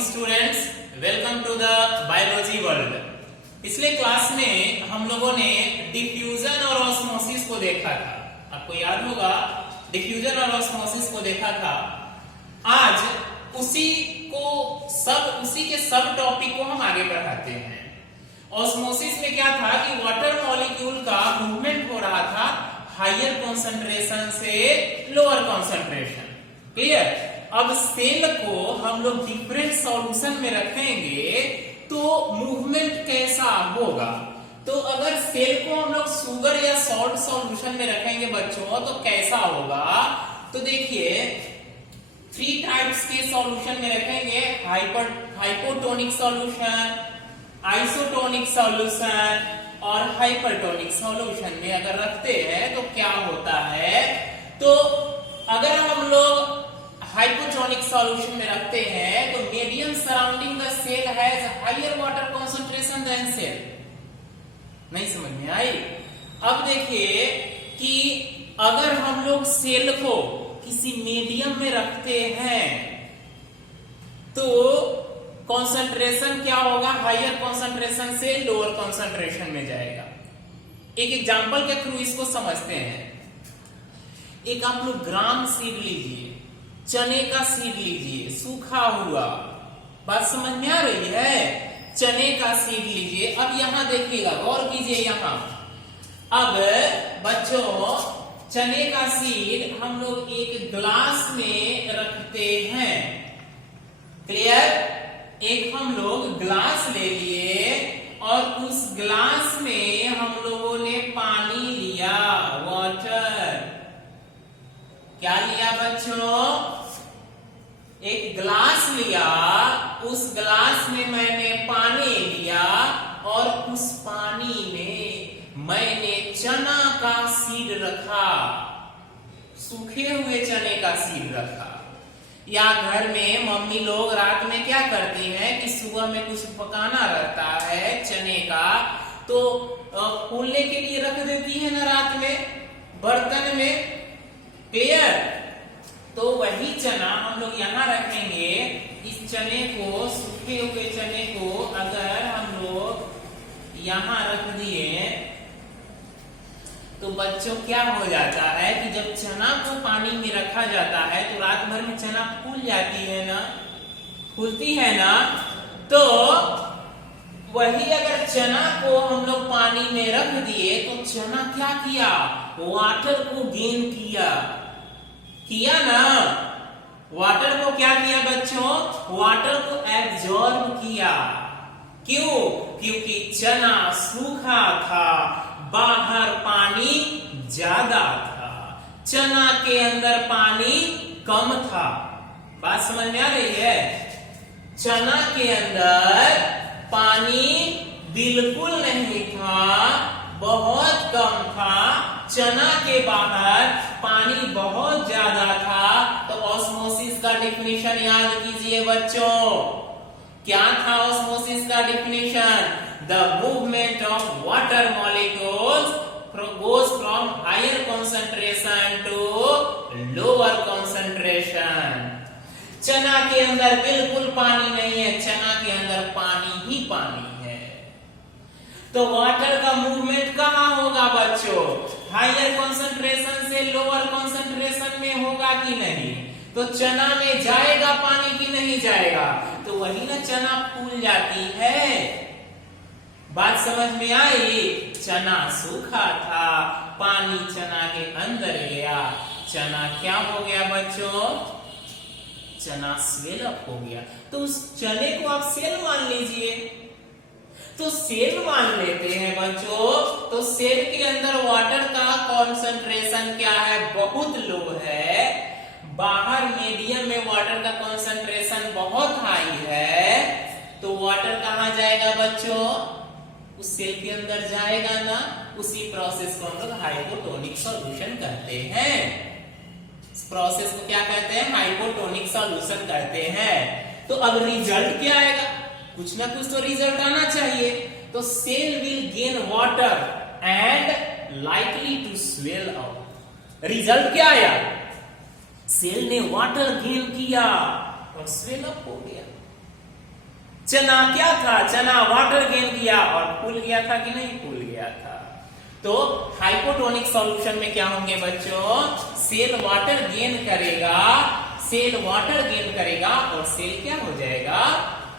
Morning students, welcome to the biology world. पिछले class में हम लोगों ने डिफ्यूजन और ऑस्मोसिस को देखा था। आपको याद होगा, डिफ्यूजन और ऑस्मोसिस को देखा था। आज उसी के सब टॉपिक को हम आगे बढ़ाते हैं। ऑस्मोसिस में क्या था कि वाटर मॉलिक्यूल का मूवमेंट हो रहा था हायर कॉन्सेंट्रेशन से लोअर कॉन्सेंट्रेशन। क्लियर? अब सेल को हम लोग डिफरेंट सॉल्यूशन में रखेंगे तो मूवमेंट कैसा होगा। तो अगर सेल को हम लोग शुगर या सॉल्ट सॉल्यूशन में रखेंगे बच्चों तो कैसा होगा। तो देखिए 3 टाइप्स के सॉल्यूशन में रखेंगे, हाइपोटोनिक सॉल्यूशन, आइसोटोनिक सॉल्यूशन और हाइपरटोनिक सॉल्यूशन में अगर रखते हैं तो क्या होता है। तो अगर हम लोग हाइपोटोनिक सॉल्यूशन में रखते हैं तो medium surrounding the cell has higher water concentration than cell. नहीं समझ में आई? अब देखिए कि अगर हम लोग सेल को किसी मीडियम में रखते हैं तो कंसंट्रेशन क्या होगा, हायर कंसंट्रेशन से लोअर कंसंट्रेशन में जाएगा। एक एग्जांपल के थ्रू इसको समझते हैं। एक आप लोग ग्राम सीड लीजिए, चने का सीड लीजिए, सूखा हुआ, बात समझ में आ रही है। चने का सीड लीजिए। अब यहां देखिएगा, गौर कीजिए यहां। अब बच्चों चने का सीड हम लोग एक ग्लास में रखते हैं। क्लियर? एक हम लोग ग्लास ले लिए और उस ग्लास में हम लोगों ने पानी लिया, वाटर। क्या लिया बच्चों? एक ग्लास लिया, उस ग्लास में मैंने पानी लिया और उस पानी में मैंने चना का सीड रखा, सूखे हुए चने का सीड रखा। या घर में मम्मी लोग रात में क्या करती हैं कि सुबह में कुछ पकाना रहता है चने का, तो फूलने के लिए रख देती है ना रात में बर्तन में। क्लियर? तो वही चना हम लोग यहाँ रखेंगे। इस चने को, सूखे हुए चने को अगर हम लोग यहाँ रख दिए तो बच्चों क्या हो जाता है कि जब चना को पानी में रखा जाता है तो रात भर में चना फूल जाती है ना, फूलती है ना। तो वही अगर चना को हम लोग पानी में रख दिए तो चना क्या किया, वाटर को गेन किया ना। वाटर को क्या किया बच्चों, वाटर को एब्जॉर्ब किया। क्यों? क्योंकि चना सूखा था, बाहर पानी ज्यादा था, चना के अंदर पानी कम था। बात समझ में आ रही है? चना के अंदर पानी बिल्कुल नहीं था, बहुत कम था। चना के बाहर पानी बहुत ज्यादा था। तो ऑस्मोसिस का डिफिनेशन याद कीजिए बच्चों। क्या था ऑस्मोसिस का definition? The movement of water molecules goes from higher concentration to lower concentration। चना के अंदर बिल्कुल पानी नहीं है, चना के अंदर पानी ही पानी है। तो वाटर का मूवमेंट कहां होगा बच्चों? हायर कंसंट्रेशन से लोअर कंसंट्रेशन में होगा कि नहीं? तो चना में जाएगा पानी कि नहीं जाएगा? तो वही ना चना फूल जाती है। बात समझ में आई? चना सूखा था, पानी चना के अंदर गया, चना क्या हो गया बच्चों? चना स्वेल अप हो गया। तो उस चने को आप सेल मान लीजिए। तो सेल मान लेते हैं बच्चों। तो सेल के अंदर वाटर का कॉन्सेंट्रेशन क्या है? बहुत लो है। बाहर मीडियम में वाटर का कॉन्सेंट्रेशन बहुत हाई है। तो वाटर कहां जाएगा बच्चों? उस सेल के अंदर जाएगा ना। उसी प्रोसेस को हम लोग हाइपोटोनिक सॉल्यूशन कहते हैं। इस प्रोसेस को क्या कहते हैं? हाइपोटोनिक सॉल्यूशन कहते हैं। तो अब रिजल्ट क्या आएगा? कुछ ना कुछ तो रिजल्ट आना चाहिए। तो cell will gain water and likely to swell up. Result क्या आया? सेल ने वाटर गेन किया और स्वेल अप हो गया। चना क्या था, चना वाटर गेन किया और फूल गया था कि नहीं, फूल गया था। तो हाइपोटोनिक सॉल्यूशन में क्या होंगे बच्चों, सेल वाटर गेन करेगा, सेल वाटर गेन करेगा और सेल क्या हो जाएगा,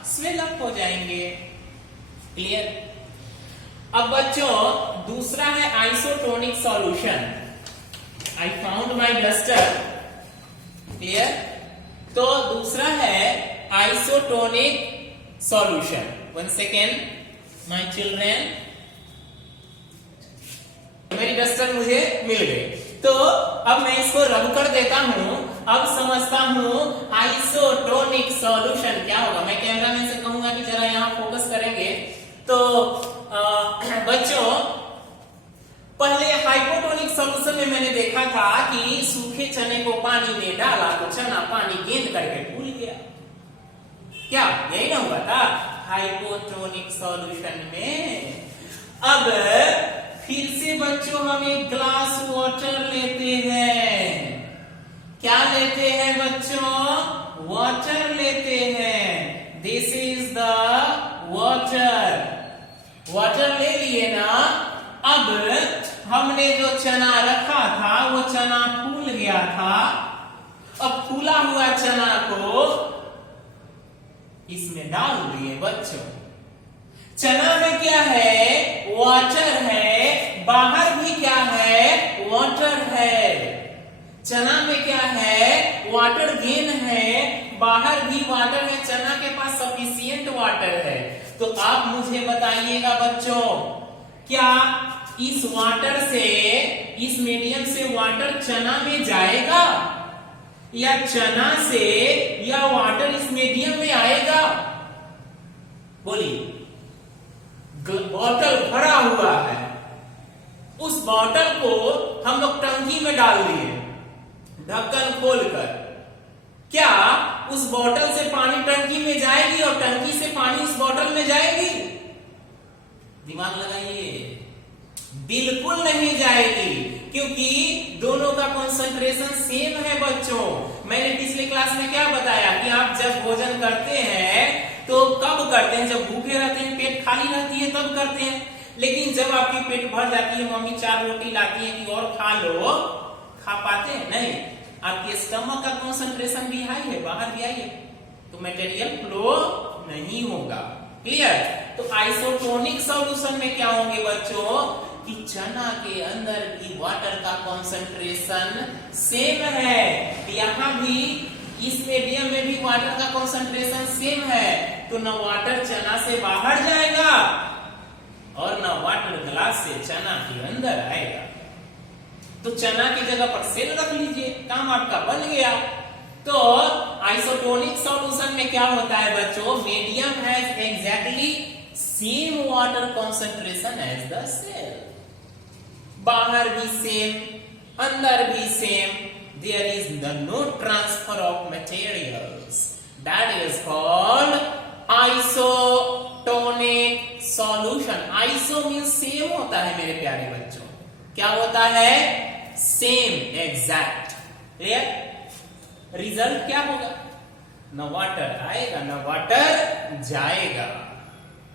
स्वेल अप हो जाएंगे। क्लियर। अब बच्चों दूसरा है isotonic solution. I found my duster. Clear. तो दूसरा है isotonic solution. 1 second my children, मेरी डस्टर मुझे मिल गई। तो अब मैं इसको रब कर देता हूं, अब समझता हूं आइसोटोनिक सॉल्यूशन क्या होगा। मैं कैमरामैन से कहूंगा कि जरा यहां फोकस करेंगे। तो बच्चों पहले हाइपोटोनिक सॉल्यूशन में मैंने देखा था कि सूखे चने को पानी में डाला तो चना पानी गेंद करके फूल गया, क्या यही ना हुआ था हाइपोटोनिक सॉल्यूशन में। अब फिर से बच्चों हम एक ग्लास वाटर लेते हैं, क्या लेते हैं बच्चों, वाटर लेते हैं। This is the water, water ले लिए ना। अब हमने जो चना रखा था वो चना फूल गया था। अब फूला हुआ चना को इसमें डाल दिए बच्चों। चना में क्या है, वाटर है, बाहर भी क्या है, वाटर है। चना में क्या है, वाटर गेन है, बाहर भी वाटर है, चना के पास सफिशिएंट वाटर है। तो आप मुझे बताइएगा बच्चों, क्या इस वाटर से, इस मीडियम से वाटर चना में जाएगा या चना से या वाटर इस मीडियम में आएगा, बोलिए। बॉटल भरा हुआ है, उस बॉटल को हम लोग टंकी में डाल दिए ढक्कन खोलकर, क्या उस बॉटल से पानी टंकी में जाएगी और टंकी से पानी उस बॉटल में जाएगी? दिमाग लगाइए, बिल्कुल नहीं जाएगी, क्योंकि दोनों का कंसंट्रेशन सेम है बच्चों। मैंने पिछले क्लास में क्या बताया कि आप जब भोजन करते हैं तो कब करते हैं, जब भूखे रहते हैं, पेट खाली रहती है तब करते हैं। लेकिन जब आपकी पेट भर जाती है, मम्मी 4 रोटी लाती है कि और खा लो, खा पाते हैं नहीं। आपके स्टमक का कंसंट्रेशन भी हाई है, बाहर भी आई है, तो मटेरियल फ्लो नहीं होगा। क्लियर। तो आइसोटोनिक सॉल्यूशन में क्या होंगे बच्चों कि चना के अंदर भी वाटर का कंसंट्रेशन सेम है, यहाँ भी इस मीडियम में भी वाटर का कंसंट्रेशन सेम है। तो न वाटर चना से बाहर जाएगा और न वाटर ग्लास से चना के अंदर आएगा। तो चना की जगह पर सेल रख लीजिए, काम आपका बन गया। तो आइसोटोनिक सॉल्यूशन में क्या होता है बच्चों, medium has exactly same water concentration as the cell, बाहर भी सेम, अंदर भी same, there is no transfer of materials, that is called isotonic solution. iso means same होता है मेरे प्यारे बच्चों, क्या होता है, सेम, एग्जैक्ट। क्लियर। रिजल्ट क्या होगा, न वाटर आएगा न वाटर जाएगा,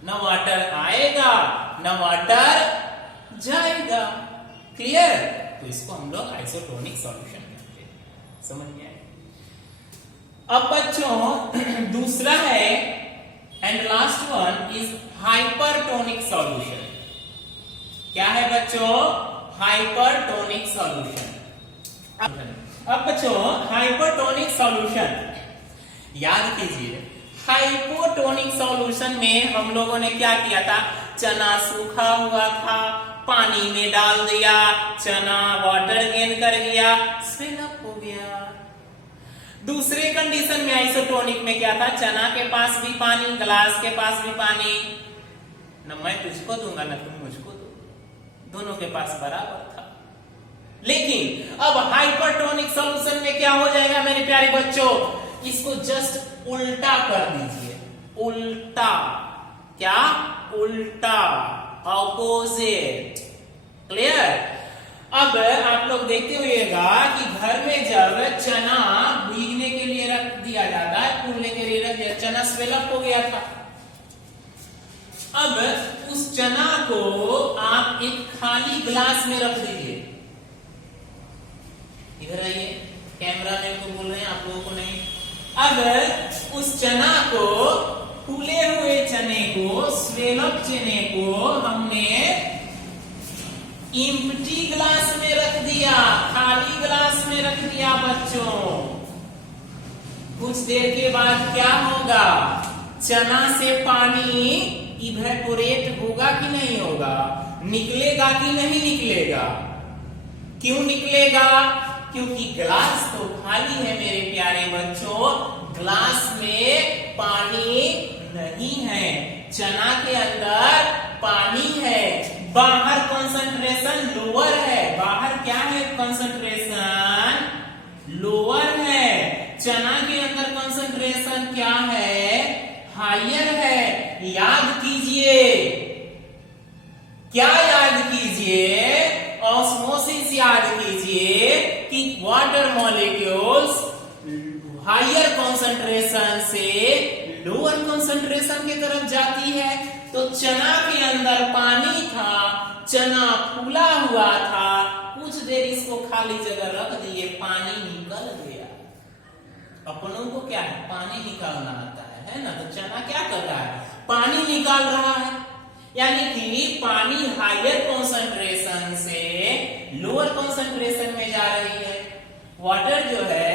न वाटर आएगा न वाटर जाएगा। क्लियर। तो इसको हम लोग आइसोटोनिक सॉल्यूशन कहते हैं, समझ में आए। अब बच्चों दूसरा है and last one is hypertonic solution. क्या है बच्चों, हाइपरटोनिक सॉल्यूशन। अब बच्चों हाइपरटोनिक सॉल्यूशन याद कीजिए, हाइपोटोनिक सॉल्यूशन में हम लोगों ने क्या किया था, चना सूखा हुआ था, पानी में डाल दिया, चना वाटर गेन कर गया, स्वेल अप हो गया। दूसरे कंडीशन में आइसोटोनिक में क्या था, चना के पास भी पानी, ग्लास के पास भी पानी, न मैं तुझको दूंगा न तुम मुझको दो, दोनों के पास बराबर था। लेकिन अब हाइपरटोनिक सॉल्यूशन में क्या हो जाएगा मेरे प्यारे बच्चों, इसको जस्ट उल्टा कर दीजिए, उल्टा, क्या, उल्टा, ऑपोजिट। क्लियर। अब आप लोग देखते हुएगा कि घर में जब चना भीगने के लिए रख दिया जाता है, फूलने के लिए रख दिया, चना स्वेल अप हो गया था, अब उस चना को आप एक खाली ग्लास में रख दीजिए। इधर आइए, कैमरा मैन को बोल रहे हैं, आप लोगों को नहीं। अब उस चना को, फूले हुए चने को, स्वेलअप चने को हमने एम्प्टी ग्लास में रख दिया, खाली ग्लास में रख दिया बच्चों। कुछ देर के बाद क्या होगा? चना से पानी इवेपोरेट होगा कि नहीं होगा? निकलेगा कि नहीं निकलेगा? क्यों निकलेगा? क्योंकि ग्लास तो खाली है मेरे प्यारे बच्चों, ग्लास में पानी नहीं है। चना के अंदर पानी है, बाहर कंसंट्रेशन लोअर है। बाहर क्या है? कंसंट्रेशन लोअर है। चना के अंदर कंसंट्रेशन क्या है? हायर है। याद कीजिए, क्या याद कीजिए? ऑस्मोसिस याद कीजिए कि वाटर मॉलिक्यूल्स हायर कंसंट्रेशन से लोअर कंसंट्रेशन की तरफ जाती है। तो चना के अंदर पानी था, चना फूला हुआ था, कुछ देर इसको खाली जगह रख दिए, पानी निकल गया। अपनों को क्या है? पानी निकालना आता है ना? तो चना क्या कर रहा है? पानी निकाल रहा है। यानी कि पानी हायर कंसंट्रेशन से लोअर कंसंट्रेशन में जा रही है। वाटर जो है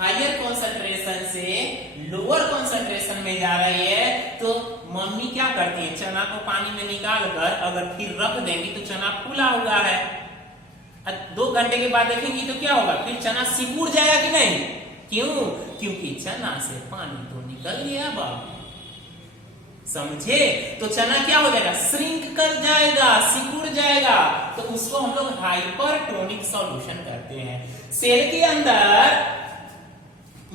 हायर कंसंट्रेशन से लोअर कंसंट्रेशन में जा रही है। तो मम्मी क्या करती है? चना को पानी में निकाल कर अगर फिर रख देंगी तो चना फूला हुआ है, 2 घंटे के बाद देखेंगी तो क्या होगा? फिर चना सिकुड़ जाएगा कि नहीं? क्यों? क्योंकि चना से पानी तो निकल गया बाबू, समझे? तो चना क्या हो जाएगा? श्रिंक कर जाएगा, सिकुड़ जाएगा। तो उसको हम लोग हाइपरटोनिक सॉल्यूशन करते हैं। सेल के अंदर,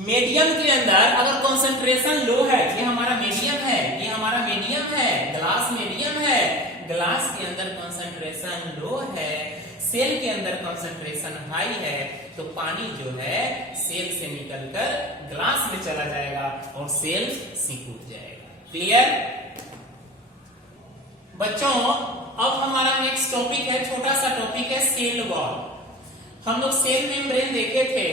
मीडियम के अंदर अगर कंसंट्रेशन लो है, ये हमारा मीडियम है, ये हमारा मीडियम है, ग्लास मीडियम है, ग्लास के अंदर कंसंट्रेशन लो है, सेल के अंदर कंसंट्रेशन हाई है, तो पानी जो है सेल से निकलकर ग्लास में चला जाएगा और सेल सिकुड़ जाएगा। क्लियर बच्चों? अब हमारा नेक्स्ट टॉपिक है, छोटा सा टॉपिक है, सेल वॉल। हम लोग सेल मेम्ब्रेन देखे थे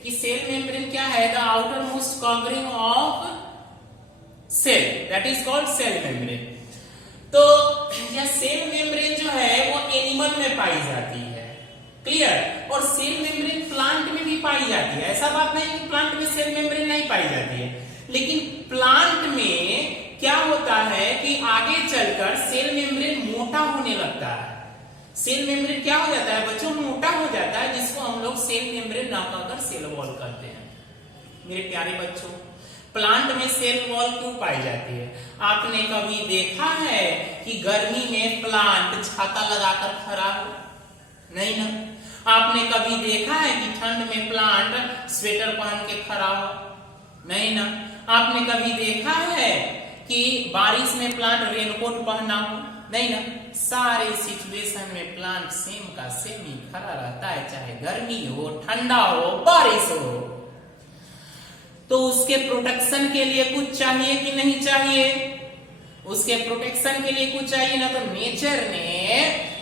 कि सेल मेम्ब्रेन क्या है? The outermost covering of cell, that is called cell membrane. तो यह सेल मेम्ब्रेन जो है वो एनिमल में पाई जाती है। क्लियर? और सेल मेम्ब्रेन प्लांट में भी पाई जाती है। ऐसा बात नहीं कि प्लांट में सेल मेम्ब्रेन नहीं पाई जाती है, लेकिन प्लांट में क्या होता है कि आगे चलकर सेल मेम्ब्रेन मोटा होने लगता है। सेल मेम्ब्रेन क्या हो जाता है बच्चों? मोटा हो जाता है, जिसको हम लोग सेल मेम्ब्रेन ना कहकर सेल वॉल कहते हैं। मेरे प्यारे बच्चों, प्लांट में सेल वॉल क्यों पाई जाती है? आपने कभी देखा है कि गर्मी में प्लांट छाता लगाकर खड़ा हो? नहीं ना। आपने कभी देखा है कि ठंड में प्लांट स्वेटर पहन के खड़ा हो? नहीं ना। आपने कभी देखा है कि बारिश में प्लांट रेनकोट पहना हो? नहीं ना। सारे सिचुएशन में प्लांट सेम का सेम ही खड़ा रहता है, चाहे गर्मी हो, ठंडा हो, बारिश हो। तो उसके प्रोटेक्शन के लिए कुछ चाहिए कि नहीं चाहिए? उसके प्रोटेक्शन के लिए कुछ चाहिए ना। तो नेचर ने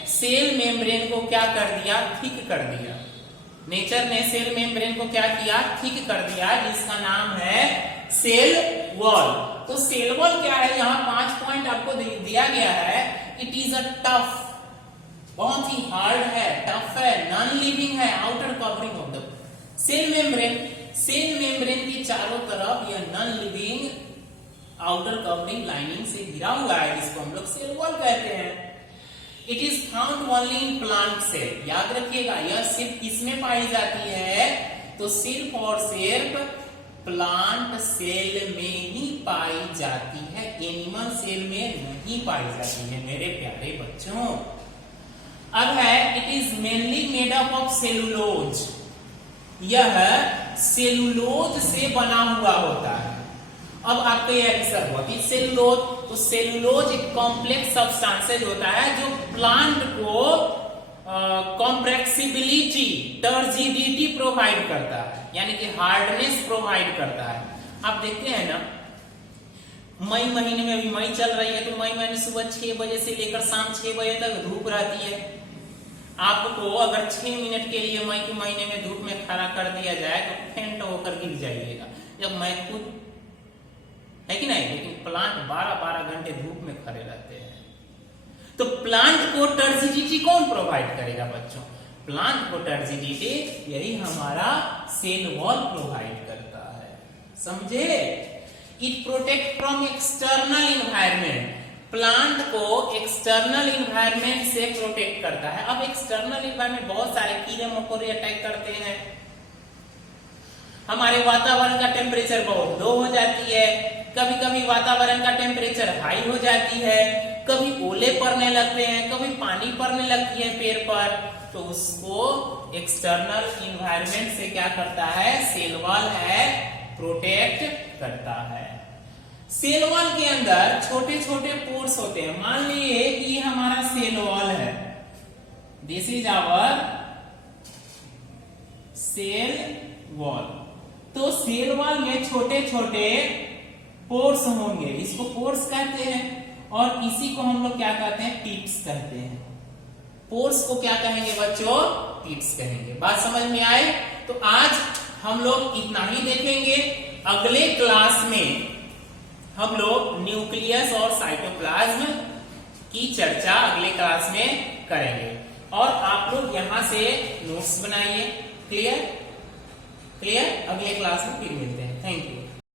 सेल मेम्ब्रेन को क्या कर दिया? थिक कर दिया। नेचर ने सेल मेम्ब्रेन को क्या किया? थिक कर दिया, जिसका नाम है सेल वॉल। तो सेल वॉल क्या है? यहाँ 5 पॉइंट आपको दिया गया है। इट इज अ टफ, बहुत ही हार्ड है, टफ है, नॉन लिविंग है, outer covering of the cell membrane. Cell membrane की चारों तरफ यह non living outer covering lining से घिरा हुआ है, जिसको हम लोग सेल वॉल कहते हैं। It is found only in plant cell. याद रखिएगा, यह सिर्फ किसमें पाई जाती है? तो सिर्फ और सिर्फ प्लांट सेल में ही पाई जाती है, एनिमल सेल में नहीं पाई जाती है मेरे प्यारे बच्चों। अब है, it is mainly made up of cellulose. यह सेलुलोज से बना हुआ होता है। अब आपका यह आंसर हुआ कि सेलुलोज, तो सेलुलोज एक कॉम्प्लेक्स सब्सटेंसेज होता है जो प्लांट को कॉम्प्रेक्सिबिलिटी, टर्जिडिटी प्रोवाइड करता है, यानी कि हार्डनेस प्रोवाइड करता है। आप देखते हैं ना, मई महीने में, अभी मई चल रही है, तो मई महीने सुबह 6 बजे से लेकर शाम 6 बजे तक धूप रहती है। आपको अगर 6 मिनट के लिए मई के महीने में धूप में खड़ा कर दिया जाए तो फेंट होकर गिर जाइएगा। जब मैं खुद, है कि नहीं, लेकिन प्लांट 12-12 घंटे धूप में खड़े रहते हैं। तो प्लांट को टर्जिडिटी कौन प्रोवाइड करेगा बच्चों? प्लांट को टर्जिडिटी यही हमारा सेल वॉल प्रोवाइड करता है, समझे? It protect from external environment, plant को एक्सटर्नल इन्वायरमेंट से प्रोटेक्ट करता है। अब एक्सटर्नल इन्वायरमेंट बहुत सारे कीड़े मकोड़े अटैक करते हैं, हमारे वातावरण का टेम्परेचर बहुत लो हो जाती है, कभी कभी वातावरण का टेम्परेचर हाई हो जाती है, कभी ओले पड़ने लगते हैं, कभी पानी पड़ने लगती है पेड़ पर, तो उसको एक्सटर्नल इन्वायरमेंट से क्या करता है? सेल वॉल है, प्रोटेक्ट करता है। सेल वॉल के अंदर छोटे छोटे पोर्स होते हैं। मान लीजिए कि ये हमारा सेल वॉल है, this is our cell wall. तो सेल वॉल में छोटे छोटे पोर्स होंगे, इसको पोर्स कहते हैं, और इसी को हम लोग क्या कहते हैं? टिप्स कहते हैं। पोर्स को क्या कहेंगे बच्चों? टिप्स कहेंगे। बात समझ में आए? तो आज हम लोग इतना ही देखेंगे। अगले क्लास में हम लोग न्यूक्लियस और साइटोप्लाज्म की चर्चा अगले क्लास में करेंगे, और आप लोग यहां से नोट्स बनाइए। क्लियर? क्लियर? अगले क्लास में फिर मिलते हैं। Thank you.